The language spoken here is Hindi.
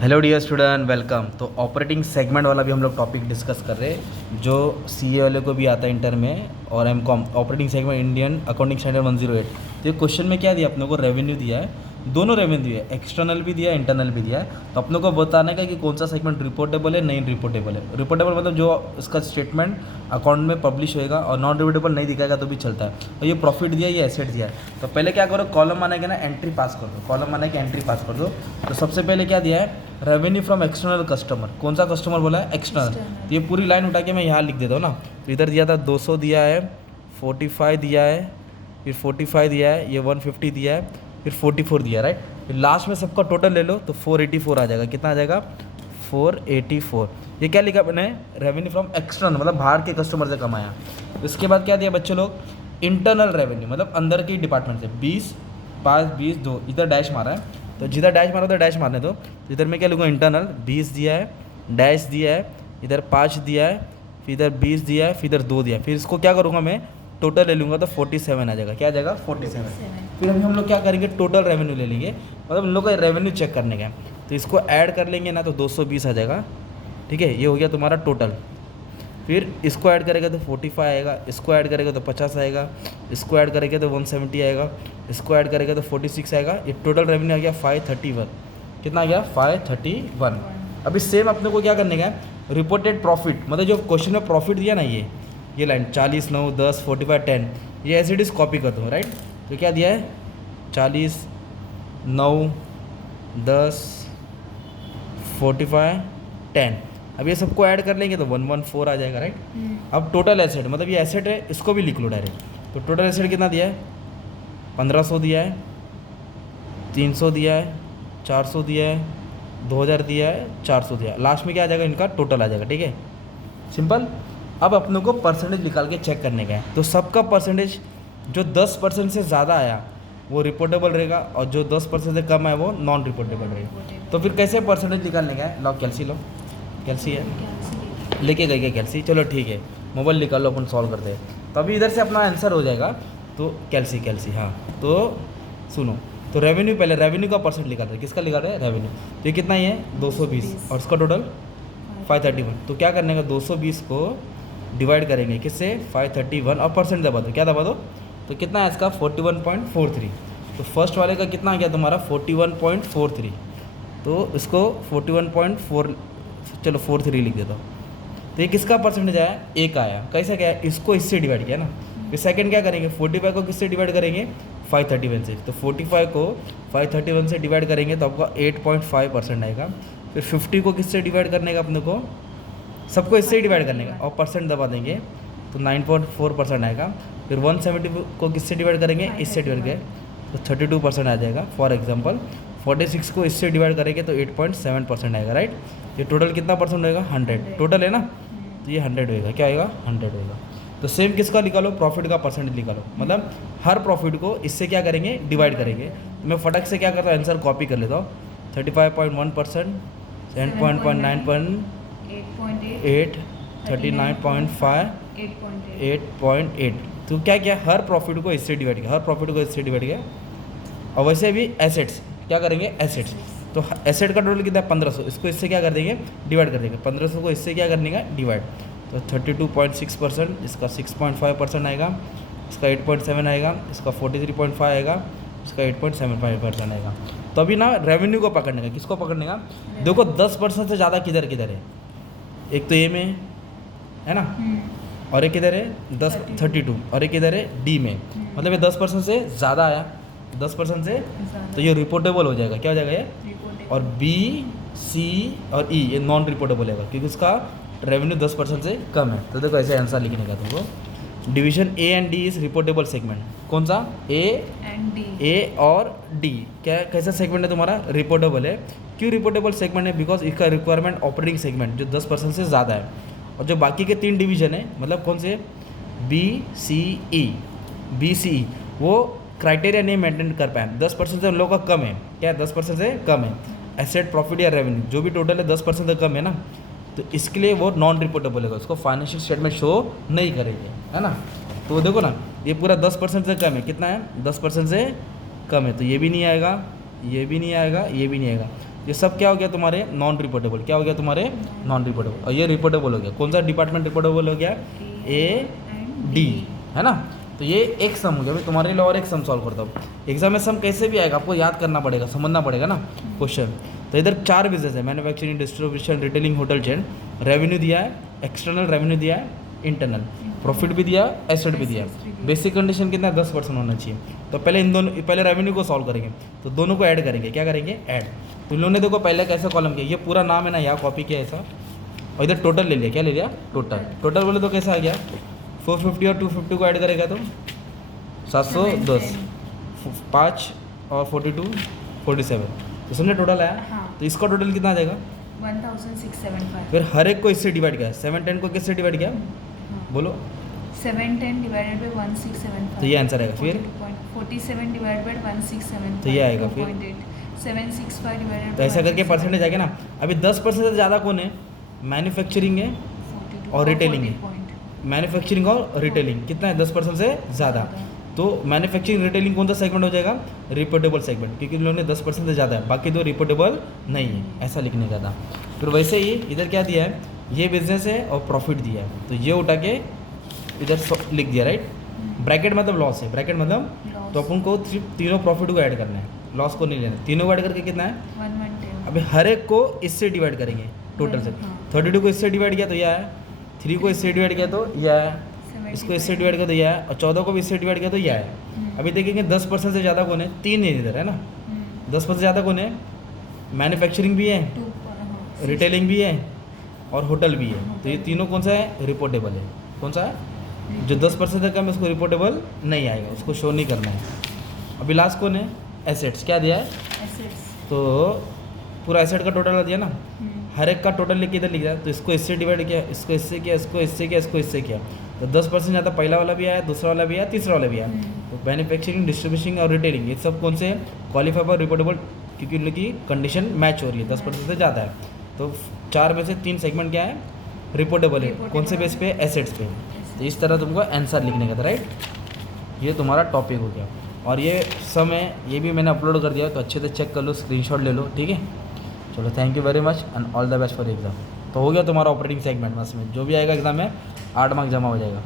Hello dear student, welcome. तो ऑपरेटिंग सेगमेंट वाला भी हम लोग टॉपिक डिस्कस कर रहे हैं जो सीए वाले को भी आता है इंटर में, और MCom operating segment Indian accounting standard 108। तो ये क्वेश्चन में क्या दिया अपने को, रेवेन्यू दिया है, दोनों रेवेन्यू दिया है, एक्सटर्नल भी दिया है, इंटरनल भी दिया है। तो अपने को बताना है कि कौन सा सेगमेंट रिपोर्टेबल है, नहीं रिपोर्टेबल है। रिपोर्टेबल मतलब जो इसका स्टेटमेंट अकाउंट में पब्लिश होएगा, और नॉन रिपोर्टेबल नहीं दिखाएगा तो भी चलता है। और ये प्रॉफिट दिया है, ये एसेट दिया है। तो पहले क्या करो, कॉलम आने ना एंट्री पास कर दो, कॉलम आने की एंट्री पास कर दो। तो सबसे पहले क्या दिया है, रेवेन्यू फ्रॉम एक्सटर्नल कस्टमर। कौन सा कस्टमर बोला है, एक्सटर्नल। तो ये पूरी लाइन उठा के मैं यहाँ लिख देता हूँ ना। तो इधर दिया था 200 दिया है, 45 दिया है, फिर 45 दिया है, ये 150 दिया है, फिर 44 दिया है, राइट। फिर लास्ट में सबका टोटल ले लो तो 484 आ जाएगा। कितना आ जाएगा, 484। ये क्या लिखा मैंने, रेवेन्यू फ्रॉम एक्सटर्नल मतलब बाहर के कस्टमर से कमाया। इसके बाद क्या दिया बच्चे लोग, इंटरनल रेवेन्यू मतलब अंदर के डिपार्टमेंट से 20, 5, 20, 2, इधर डैश मारा है। तो जिधर डैश मारा उधर डैश मारने दो। तो इधर मैं क्या लूँगा, इंटरनल 20 दिया है, डैश दिया है, इधर 5 दिया है, फिर इधर 20 दिया है, फिर इधर 2 दिया है। फिर इसको क्या करूँगा मैं, टोटल ले लूँगा तो 47 आ जाएगा। क्या आ जाएगा, 47। फिर अभी हम लोग क्या करेंगे, टोटल रेवेन्यू ले लेंगे, मतलब हम लोग का रेवेन्यू चेक करने का है। तो इसको ऐड कर लेंगे ना तो 220 आ जाएगा। ठीक है, ये हो गया तुम्हारा टोटल। फिर इसको ऐड करेगा तो 45 आएगा, इसको ऐड करेगा तो 50 आएगा, इसको ऐड करेगा तो 170 आएगा, इसको ऐड करेगा तो 46 आएगा। ये टोटल रेवेन्यू आ गया 531। कितना आ गया, 531। अभी सेम अपने को क्या करने का है, रिपोर्टेड प्रॉफिट मतलब जो क्वेश्चन में प्रॉफिट दिया ना, ये लाइन 40, 9, 10, 45, 10, ये एज इट इज़ कॉपी कर दूँ, राइट। तो क्या दिया है, 40, 9, 10, 45, 10। अब ये सबको ऐड कर लेंगे तो 114 आ जाएगा, राइट। अब टोटल एसेट मतलब ये एसेट है, इसको भी लिख लो डायरेक्ट। तो टोटल एसेट कितना दिया है, 1500 दिया है, 300 दिया है, 400 दिया है, 2000 दिया है, 400 दिया है। लास्ट में क्या आ जाएगा, इनका टोटल आ जाएगा। ठीक है, सिंपल। अब अपनों को परसेंटेज निकाल के चेक करने का है। तो सबका परसेंटेज जो 10% से ज़्यादा आया वो रिपोर्टेबल रहेगा, और जो 10% से कम है वो नॉन रिपोर्टेबल रहेगा। तो फिर कैसे परसेंटेज निकालने का है, लो कैल्सी लो, कैल्सी है, लेके गई क्या कैल्सी, चलो ठीक है, मोबाइल निकाल लो, अपन सॉल्व करते हैं। तो अभी इधर से अपना आंसर हो जाएगा। तो कैल्सी हाँ, तो सुनो, तो रेवेन्यू पहले रेवेन्यू का परसेंट निकाल रहे हैं, किसका निकाल रहे हैं, रेवेन्यू। तो ये कितना ही है, 220, और इसका टोटल 531। तो क्या करने का, 220 को डिवाइड करेंगे किससे, 531, और परसेंट दबा दो, क्या दबा दो। तो कितना है इसका, 41.43। तो फर्स्ट वाले का कितना आ गया तुम्हारा, 41.43। तो इसको 41.4, चलो 43 लिख देता हूँ। तो ये किसका परसेंटेज आया, एक आया। कैसा क्या है, इसको इससे डिवाइड किया ना। फिर सेकंड क्या करेंगे, 45 को किससे डिवाइड करेंगे, 531 से। तो 45 को 531 से डिवाइड करेंगे तो आपका 8.5% आएगा। फिर 50 को किससे डिवाइड करने का अपने को, सबको इससे ही डिवाइड करने का, और परसेंट दबा देंगे तो 9.4% आएगा। फिर 170 को किससे डिवाइड करेंगे, इससे डिवाइड करें तो 32% आ जाएगा। फॉर एग्जांपल 46 को इससे डिवाइड करेंगे तो 8.7% आएगा, राइट। ये टोटल कितना परसेंट होएगा, 100 टोटल है ना। तो ये 100 होएगा, क्या आएगा, 100 होएगा। तो सेम किसका निकालो, प्रॉफिट का परसेंटेज निकालो, मतलब हर प्रॉफिट को इससे क्या करेंगे, डिवाइड करेंगे। तो मैं फटक से क्या करता हूँ, आंसर कॉपी कर लेता हूँ। 35.1%, 7.9.8, 39.5, 8.8। तो क्या किया, हर प्रॉफिट को इससे डिवाइड किया, हर प्रॉफिट को इससे डिवाइड किया। और वैसे भी एसेट्स क्या करेंगे, एसेट्स। तो एसेट का टोटल कितना है, 1500, इसको इससे क्या कर देंगे, डिवाइड कर देंगे। 1500 को इससे क्या करने का, डिवाइड। तो 32.6%, इसका 6.5% आएगा, इसका 8.7 आएगा, इसका 43.5 आएगा, इसका 8.75% आएगा। तो अभी ना रेवेन्यू को पकड़ने का, किसको पकड़ने का, देखो 10% से ज़्यादा किधर किधर है। एक तो ए में है ना, और एक इधर है 32, और एक इधर है डी में। मतलब ये 10% से ज़्यादा आया, 10% से, तो ये रिपोर्टेबल हो जाएगा। क्या हो जाएगा ये, और बी, सी और ई ये नॉन रिपोर्टेबल है, क्योंकि उसका रेवेन्यू 10% से कम है। तो देखो ऐसे आंसर लिखने का तुमको। Division A and D is reportable segment. कौन सा, ए और डी क्या, कैसा सेगमेंट है तुम्हारा, रिपोर्टेबल है। क्यों रिपोर्टेबल सेगमेंट है, बिकॉज इसका रिक्वायरमेंट ऑपरेटिंग सेगमेंट जो 10% से ज़्यादा है, और जो बाकी के 3 डिवीजन है, मतलब कौन से, बी सी ई, वो क्राइटेरिया नहीं मेंटेन कर पाए। 10% से उन लोगों का कम है, क्या 10% से कम है, एसेट, प्रॉफिट या रेवेन्यू जो भी टोटल है 10% से कम है ना। तो इसके लिए वो नॉन रिपोर्टेबल है, उसको फाइनेंशियल स्टेटमेंट शो नहीं करेंगे, है ना। तो देखो ना, ये पूरा 10% से कम है, कितना है, 10% से कम है। तो ये भी नहीं आएगा, ये भी नहीं आएगा, ये भी नहीं आएगा। ये सब क्या हो गया तुम्हारे नॉन रिपोर्टेबल, क्या हो गया तुम्हारे नॉन रिपोर्टेबल, और ये रिपोर्टेबल हो गया। कौन सा डिपार्टमेंट रिपोर्टेबल हो गया, ए डी, है ना। तो ये एक सम हो गया। अभी तुम्हारे लिए और एक सम सॉल्व करता हूँ। एग्जाम में सम कैसे भी आएगा आपको याद करना पड़ेगा, समझना पड़ेगा ना क्वेश्चन। तो इधर 4 बिजनेस है, manufacturing, distribution, retailing, hotel chain. Revenue दिया है, एक्सटर्नल रेवेन्यू दिया है, इंटरनल प्रॉफिट भी दिया, एसेट भी दिया। बेसिक कंडीशन कितना 10% होना चाहिए। तो पहले इन दोनों, पहले रेवेन्यू को सॉल्व करेंगे, तो दोनों को ऐड करेंगे। क्या करेंगे, ऐड। तो इन लोगों ने देखो पहले कैसे कॉलम किया, ये पूरा नाम है ना, यहाँ कॉपी किया ऐसा, और इधर टोटल ले लिया। क्या ले लिया, टोटल। टोटल बोले तो कैसा आ गया, 450 और 250 को ऐड करेगा तो 710, 5 और 42 47, तो समझे टोटल आया। हाँ। तो इसका टोटल कितना आ जाएगा, 1675। फिर हर एक को इससे डिवाइड किया, 710 को किससे डिवाइड किया, बोलो। 710 डिवाइडेड बाय 1675, तो ये आंसर आएगा। फिर 47 डिवाइडेड बाय 1675, तो ये आएगा। फिर 765 डिवाइडेड तो ऐसा करके परसेंटेज आएगा ना। अभी 10% से ज़्यादा कौन है, मैन्युफैक्चरिंग है और रिटेलिंग है। मैन्युफैक्चरिंग और रिटेलिंग कितना है, 10% से ज़्यादा। तो मैन्युफैक्चरिंग रिटेलिंग कौन सा सेगमेंट हो जाएगा, रिपोर्टेबल सेगमेंट, क्योंकि इन लोगों ने 10% से ज़्यादा है, बाकी दो रिपोर्टेबल नहीं है, ऐसा लिखने का था। फिर वैसे ही इधर क्या दिया है, ये बिजनेस है और प्रॉफिट दिया है, तो ये उठा के इधर लिख दिया, राइट। ब्रैकेट मतलब लॉस है, ब्रैकेट मतलब, तो अपन को सिर्फ तीनों प्रॉफिट को ऐड करना है, लॉस को नहीं लेना। तीनों को ऐड करके कितना है, 110। अभी हर एक को इससे डिवाइड करेंगे टोटल से। 32 को इससे डिवाइड किया तो यह है, 3 को इससे डिवाइड किया तो यह है, इसको इससे डिवाइड किया तो यह है, और 14 को भी इससे डिवाइड किया तो यह है। अभी देखेंगे 10% से ज़्यादा कौन है, 3 है इधर, है ना। 10% से ज़्यादा कौन है, मैन्युफैक्चरिंग भी है, रिटेलिंग भी है और होटल भी है। तो ये तीनों कौन सा है, रिपोर्टेबल है। कौन सा है, जो 10% से कम है उसको रिपोर्टेबल नहीं आएगा, उसको शो नहीं करना है। अभी लास्ट कौन है, एसेट्स। क्या दिया है, तो पूरा एसेट का टोटल दिया ना, हर एक का टोटल लिख के इधर लिख दिया। तो इसको इससे डिवाइड किया, इसको इससे किया, इसको इससे किया, इसको इससे किया, तो 10% ज़्यादा पहला वाला भी आया, दूसरा वाला भी आया, तीसरा वाला भी आया। तो मैन्युफैक्चरिंग, डिस्ट्रीब्यूशन और रिटेलिंग ये सब कौन से क्वालिफाइबल रिपोर्टेबल, क्योंकि उनकी कंडीशन मैच हो रही है, 10% से ज़्यादा है। तो 4 में से 3 सेगमेंट क्या है, रिपोर्टेबल है। कौन से बेस पे, एसेट्स पे। तो इस तरह तुमको आंसर लिखने का था, राइट। ये तुम्हारा टॉपिक हो गया। और ये सम है, ये भी मैंने अपलोड कर दिया, तो अच्छे से चेक कर लो, स्क्रीनशॉट ले लो, ठीक है। चलो, thank you very much and all the best for exam. तो हो गया तुम्हारा ऑपरेटिंग सेगमेंट, बस में जो भी आएगा एग्जाम में 8 मार्क जमा हो जाएगा।